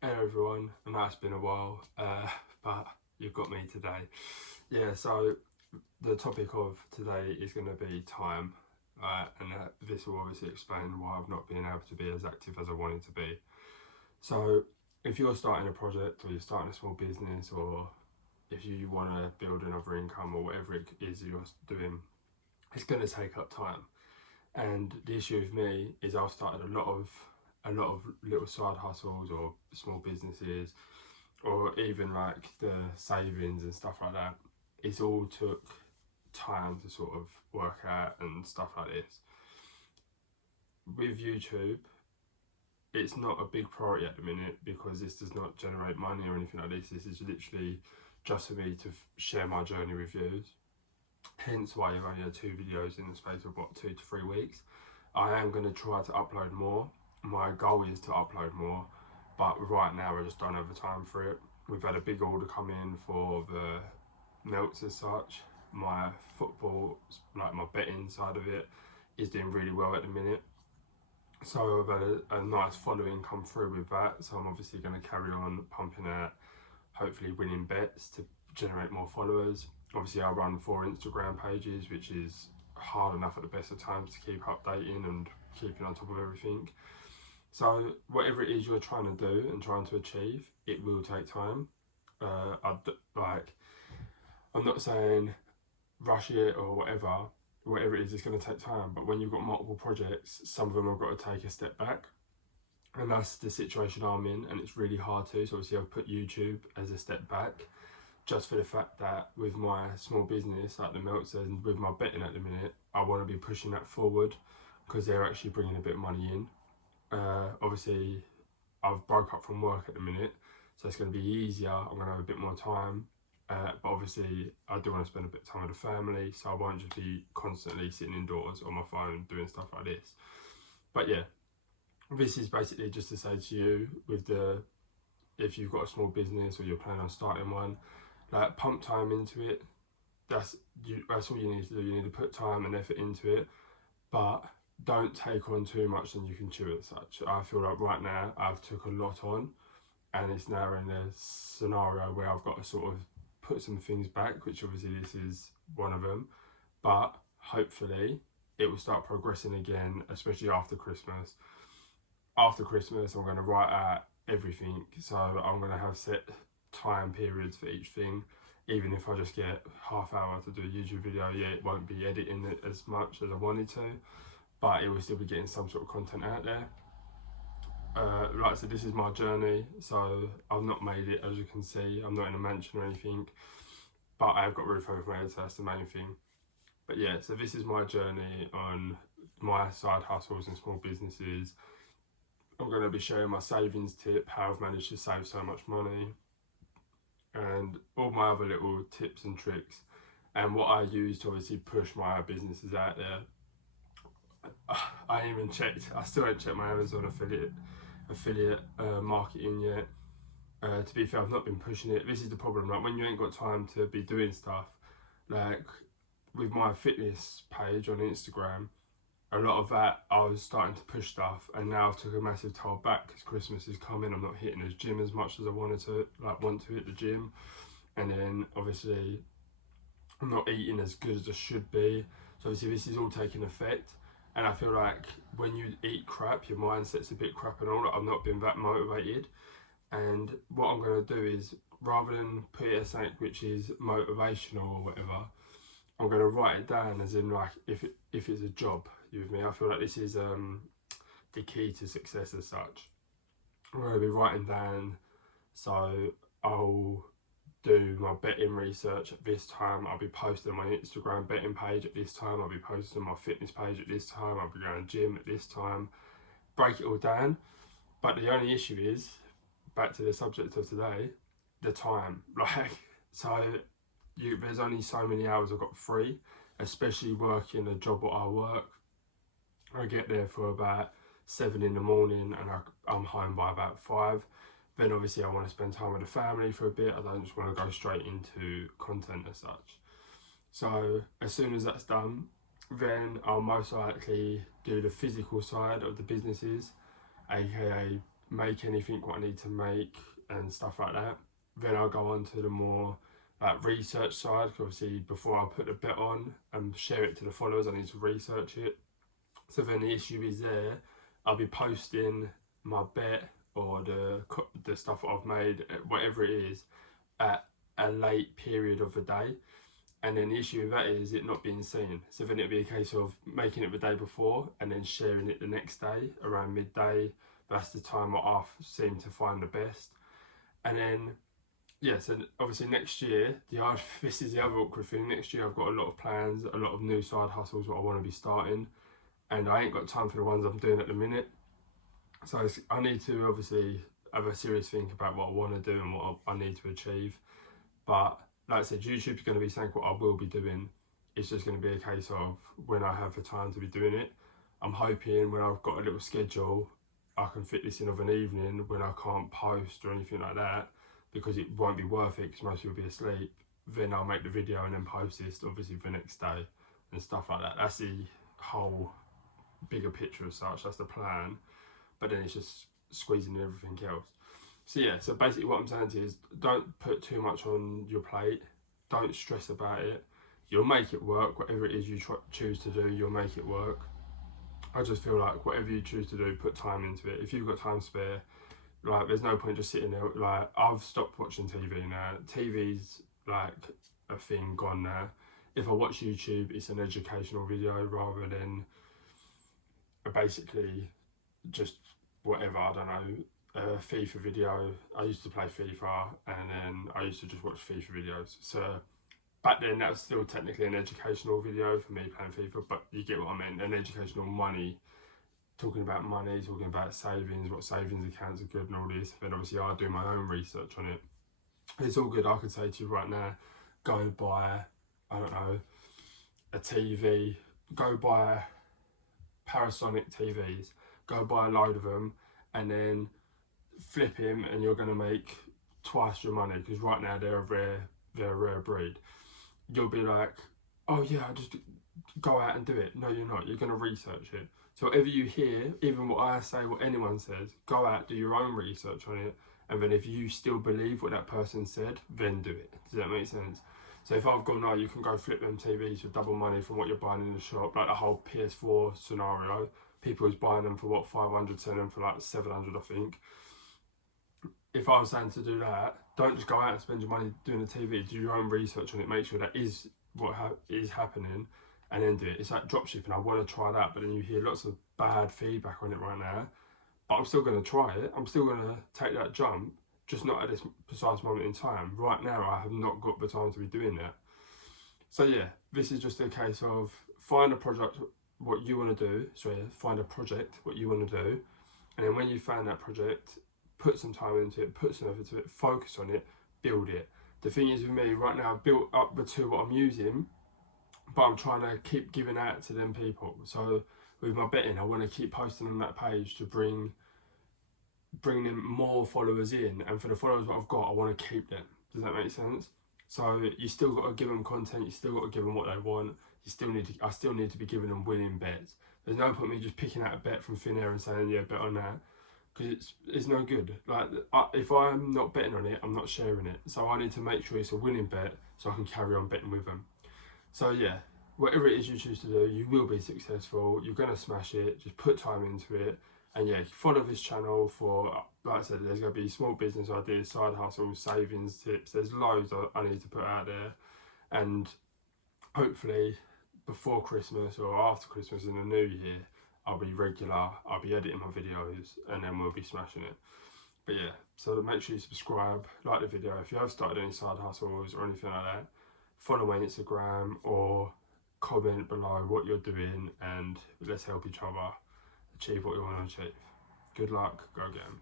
Hey everyone, I know it's been a while, but you've got me today. Yeah, so the topic of today is going to be time, and this will obviously explain why I've not been able to be as active as I wanted to be. So, if you're starting a project or you're starting a small business, or if you want to build another income or whatever it is you're doing, it's going to take up time. And the issue with me is I've started a lot of little side hustles or small businesses or even like the savings and stuff like that. It's all took time to sort of work out and stuff like this. With YouTube, it's not a big priority at the minute because this does not generate money or anything like this. This is literally just for me to share my journey with you. Hence why I've only had 2 videos in the space of 2 to 3 weeks. I am going to try to upload more. My goal is to upload more, but right now I just don't have the time for it. We've had a big order come in for the melts as such. My football, like my betting side of it, is doing really well at the minute. So I've had a nice following come through with that. So I'm obviously going to carry on pumping out, hopefully winning bets to generate more followers. Obviously I run 4 Instagram pages, which is hard enough at the best of times to keep updating and keeping on top of everything. So whatever it is you're trying to do and trying to achieve, it will take time. I'm not saying rush it or whatever it is, it's going to take time. But when you've got multiple projects, some of them have got to take a step back. And that's the situation I'm in, and it's really hard to. So obviously I've put YouTube as a step back, just for the fact that with my small business, like the melts and with my betting at the minute, I want to be pushing that forward because they're actually bringing a bit of money in. Obviously, I've broke up from work at the minute, so it's going to be easier. I'm going to have a bit more time. But obviously, I do want to spend a bit of time with the family, so I won't just be constantly sitting indoors on my phone doing stuff like this. But yeah, this is basically just to say to you, if you've got a small business or you're planning on starting one, like pump time into it. That's all you need to do. You need to put time and effort into it, but don't take on too much than you can chew as such. I feel like right now I've took a lot on, and it's now in a scenario where I've got to sort of put some things back, which obviously this is one of them. But hopefully it will start progressing again, especially after Christmas. After Christmas, I'm going to write out everything, so I'm going to have set time periods for each thing. Even if I just get half hour to do a YouTube video, yeah, it won't be editing it as much as I wanted to, but it will still be getting some sort of content out there. Like I said, this is my journey, so I've not made it, as you can see. I'm not in a mansion or anything, but I have got a roof over my head, so that's the main thing. But yeah, so this is my journey on my side hustles and small businesses. I'm going to be sharing my savings tip, how I've managed to save so much money, and all my other little tips and tricks, and what I use to obviously push my businesses out there. I still haven't checked my Amazon affiliate marketing yet. To be fair, I've not been pushing it. This is the problem, like when you ain't got time to be doing stuff, like with my fitness page on Instagram, a lot of that I was starting to push stuff, and now I've took a massive toll back because Christmas is coming. I'm not hitting the gym as much as I want to hit the gym, and then obviously I'm not eating as good as I should be. So obviously this is all taking effect, and I feel like when you eat crap, your mindset's a bit crap and all. I've not been that motivated, and what I'm going to do is, rather than put it as something which is motivational or whatever, I'm going to write it down as in like if it's a job. You with me? I feel like this is the key to success as such. I'm going to be writing down, so I'll do my betting research at this time. I'll be posting my Instagram betting page at this time. I'll be posting my fitness page at this time. I'll be going to the gym at this time. Break it all down. But the only issue is, back to the subject of today, the time. Like, so there's only so many hours I've got free, especially working a job that I work. I get there for about 7 in the morning and I'm home by about 5. Then obviously I want to spend time with the family for a bit. I don't just want to go straight into content as such. So as soon as that's done, then I'll most likely do the physical side of the businesses, aka make anything what I need to make and stuff like that. Then I'll go on to the more like research side, because obviously before I put the bet on and share it to the followers, I need to research it. So then the issue is there, I'll be posting my bet or the stuff that I've made, whatever it is, at a late period of the day. And then the issue with that is it not being seen. So then it'd be a case of making it the day before and then sharing it the next day around midday. That's the time what I seem to find the best. And then, yeah, so obviously next year, this is the other awkward thing. Next year I've got a lot of plans, a lot of new side hustles what I want to be starting. And I ain't got time for the ones I'm doing at the minute. So I need to obviously have a serious think about what I want to do and what I need to achieve. But like I said, YouTube's going to be something what I will be doing. It's just going to be a case of when I have the time to be doing it. I'm hoping when I've got a little schedule, I can fit this in of an evening when I can't post or anything like that, because it won't be worth it because most people will be asleep. Then I'll make the video and then post this obviously for the next day and stuff like that. That's the whole bigger picture as such. That's the plan. But then it's just squeezing in everything else. So yeah, so basically what I'm saying to you is don't put too much on your plate. Don't stress about it. You'll make it work. Whatever it is you choose to do, you'll make it work. I just feel like whatever you choose to do, put time into it. If you've got time spare, like there's no point just sitting there. Like I've stopped watching TV now. TV's like a thing gone now. If I watch YouTube, it's an educational video rather than basically just whatever, I don't know, FIFA video. I used to play FIFA and then I used to just watch FIFA videos. So back then that was still technically an educational video for me playing FIFA, but you get what I meant, an educational talking about money, talking about savings, what savings accounts are good and all this. Then obviously I do my own research on it. It's all good. I could say to you right now, go buy, I don't know, a TV, go buy Parasonic TVs, go buy a load of them and then flip him and you're going to make twice your money, because right now they're a rare breed. You'll be like, oh yeah, I'll just go out and do it. No, you're not. You're going to research it. So whatever you hear, even what I say, what anyone says, go out, do your own research on it, and then if you still believe what that person said, then do it. Does that make sense? So if I've gone, no, you can go flip them TVs for double money from what you're buying in the shop, like the whole PS4 scenario, people was buying them for what, 500, selling them for like 700, I think. If I was saying to do that, don't just go out and spend your money doing the TV, do your own research on it, make sure that is what is happening, and then do it. It's like dropshipping. I want to try that, but then you hear lots of bad feedback on it right now. But I'm still going to try it. I'm still going to take that jump, just not at this precise moment in time. Right now, I have not got the time to be doing that. So yeah, this is just a case of find a project, what you want to do. Find a project, what you want to do. And then when you find that project, put some time into it, put some effort into it, focus on it, build it. The thing is with me, right now, I've built up the two what I'm using, but I'm trying to keep giving out to them people. So with my betting, I want to keep posting on that page to bring them more followers in, and for the followers that I've got, I want to keep them. Does that make sense? So you still got to give them content, you still got to give them what they want. I still need to be giving them winning bets. There's no point me just picking out a bet from thin air and saying, yeah, bet on that, because it's no good. Like if I'm not betting on it, I'm not sharing it. So I need to make sure it's a winning bet so I can carry on betting with them. So yeah, whatever it is you choose to do, you will be successful. You're gonna smash it. Just put time into it. And yeah, follow this channel for, like I said, there's going to be small business ideas, side hustles, savings tips. There's loads I need to put out there. And hopefully before Christmas or after Christmas in the new year, I'll be regular. I'll be editing my videos and then we'll be smashing it. But yeah, so make sure you subscribe, like the video. If you have started any side hustles or anything like that, follow my Instagram or comment below what you're doing and let's help each other achieve what you want to achieve. Good luck, go get 'em.